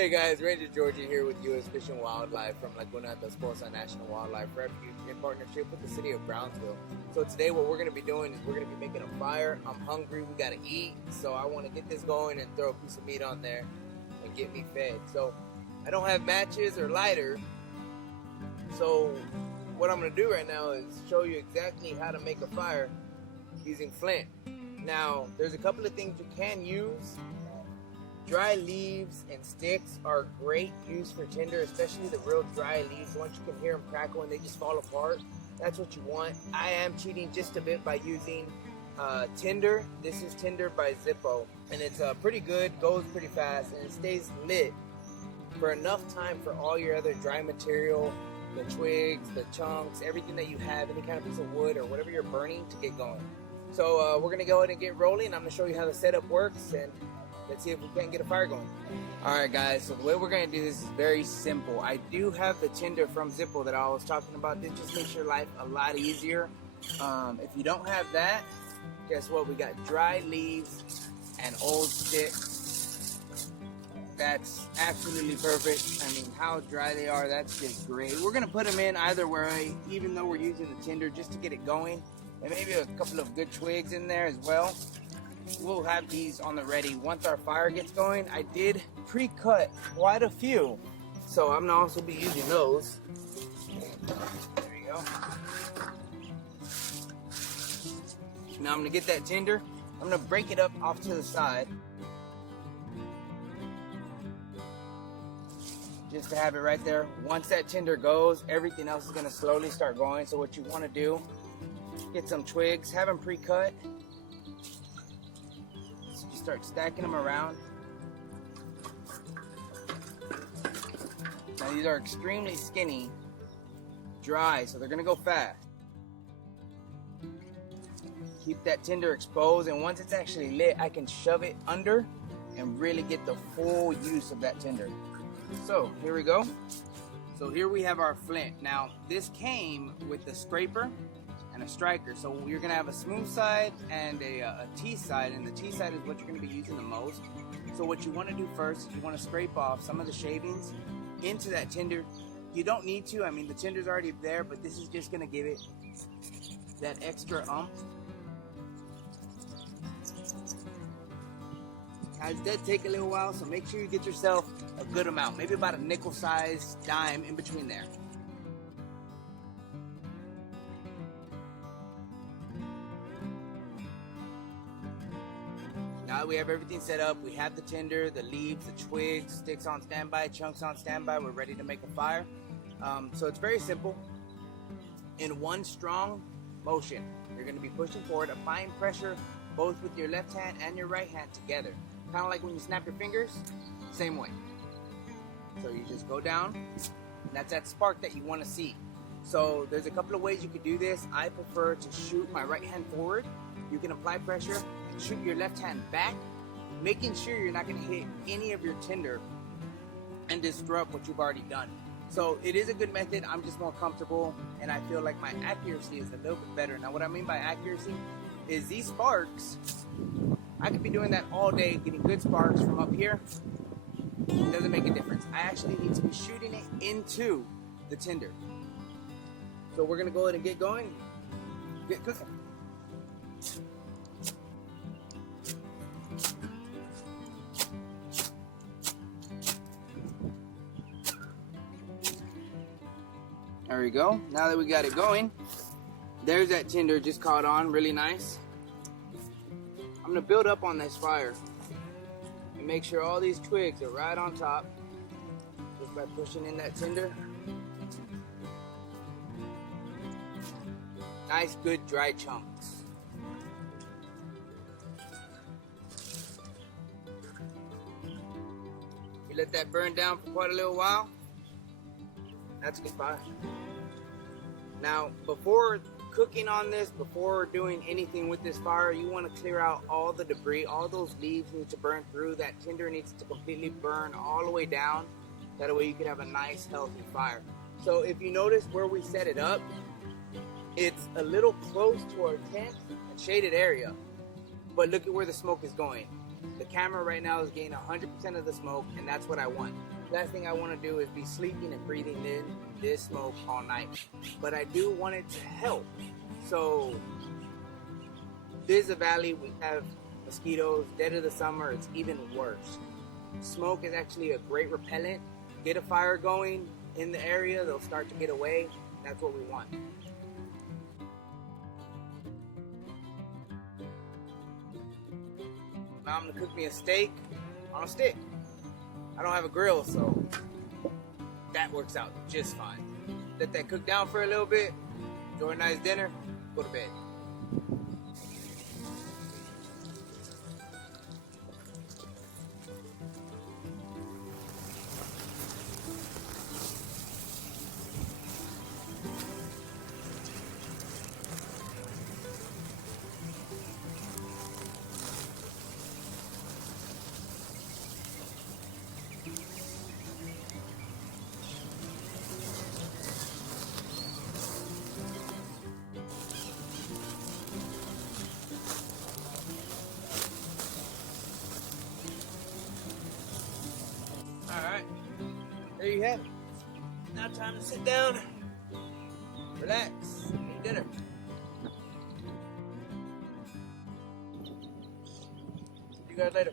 Hey guys, Ranger Georgia here with U.S. Fish and Wildlife from Laguna, Atascosa National Wildlife Refuge in partnership with the city of Brownsville. So today what we're going to be doing is we're going to be making a fire. I'm hungry, we got to eat, so I want to get this going and throw a piece of meat on there and get me fed. So I don't have matches or lighter, so what I'm going to do right now is show you exactly how to make a fire using flint. Now, there's a couple of things you can use. Dry leaves and sticks are great use for tinder, especially the real dry leaves. Once you can hear them crackle and they just fall apart, that's what you want. I am cheating just a bit by using tinder. This is tinder by Zippo, and it's pretty good, goes pretty fast, and it stays lit for enough time for all your other dry material, the twigs, the chunks, everything that you have, any kind of piece of wood or whatever you're burning to get going. So we're gonna go ahead and get rolling. I'm gonna show you how the setup works, and let's see if we can't get a fire going. Alright guys, so the way we're going to do this is very simple. I do have the tinder from Zippo that I was talking about. This just makes your life a lot easier. If you don't have that, guess what? We got dry leaves and old sticks. That's absolutely perfect. I mean, how dry they are, that's just great. We're going to put them in either way, even though we're using the tinder just to get it going. And maybe a couple of good twigs in there as well. We'll have these on the ready once our fire gets going. I did pre-cut quite a few, so I'm gonna also be using those. There you go. Now I'm gonna get that tinder. I'm gonna break it up off to the side, just to have it right there. Once that tinder goes, everything else is gonna slowly start going. So what you want to do, get some twigs, have them pre-cut. Start stacking them around. Now these are extremely skinny, dry, so they're gonna go fast. Keep that tinder exposed, and once it's actually lit, I can shove it under and really get the full use of that tinder. So here we go. So here we have our flint. Now this came with the scraper and a striker, so you're gonna have a smooth side and a T side, and the T side is what you're gonna be using the most. So what you want to do first is you want to scrape off some of the shavings into that tinder. You don't need to, I mean the tinder's already there, but this is just gonna give it that extra Guys, it does take a little while, so make sure you get yourself a good amount, maybe about a nickel size dime in between there. Now that we have everything set up, we have the tinder, the leaves, the twigs, sticks on standby, chunks on standby, we're ready to make a fire. So it's very simple. In one strong motion, you're going to be pushing forward, applying pressure both with your left hand and your right hand together. Kind of like when you snap your fingers, same way. So you just go down, and that's that spark that you want to see. So there's a couple of ways you could do this. I prefer to shoot my right hand forward. You can apply pressure, shoot your left hand back, making sure you're not going to hit any of your tinder and disrupt what you've already done. So it is a good method. I'm just more comfortable, and I feel like my accuracy is a little bit better. Now what I mean by accuracy is these sparks, I could be doing that all day, getting good sparks from up here. It doesn't make a difference. I actually need to be shooting it into the tinder. So we're going to go ahead and get going, get cooking. There we go. Now that we got it going, there's that tinder just caught on really nice. I'm gonna build up on this fire and make sure all these twigs are right on top just by pushing in that tinder. Nice, good, dry chunks. You let that burn down for quite a little while. That's a good fire. Now, before cooking on this, before doing anything with this fire, you want to clear out all the debris. All those leaves need to burn through. That tinder needs to completely burn all the way down. That way you can have a nice, healthy fire. So if you notice where we set it up, it's a little close to our tent and shaded area. But look at where the smoke is going. The camera right now is getting 100% of the smoke, and that's what I want. Last thing I want to do is be sleeping and breathing in this smoke all night. But I do want it to help. So this is a valley, we have mosquitoes. Dead of the summer, it's even worse. Smoke is actually a great repellent. Get a fire going in the area, they'll start to get away. That's what we want. Now I'm gonna cook me a steak on a stick. I don't have a grill, so that works out just fine. Let that cook down for a little bit, enjoy a nice dinner, go to bed. Alright, there you have it. Now time to sit down, relax, eat dinner. See you guys later.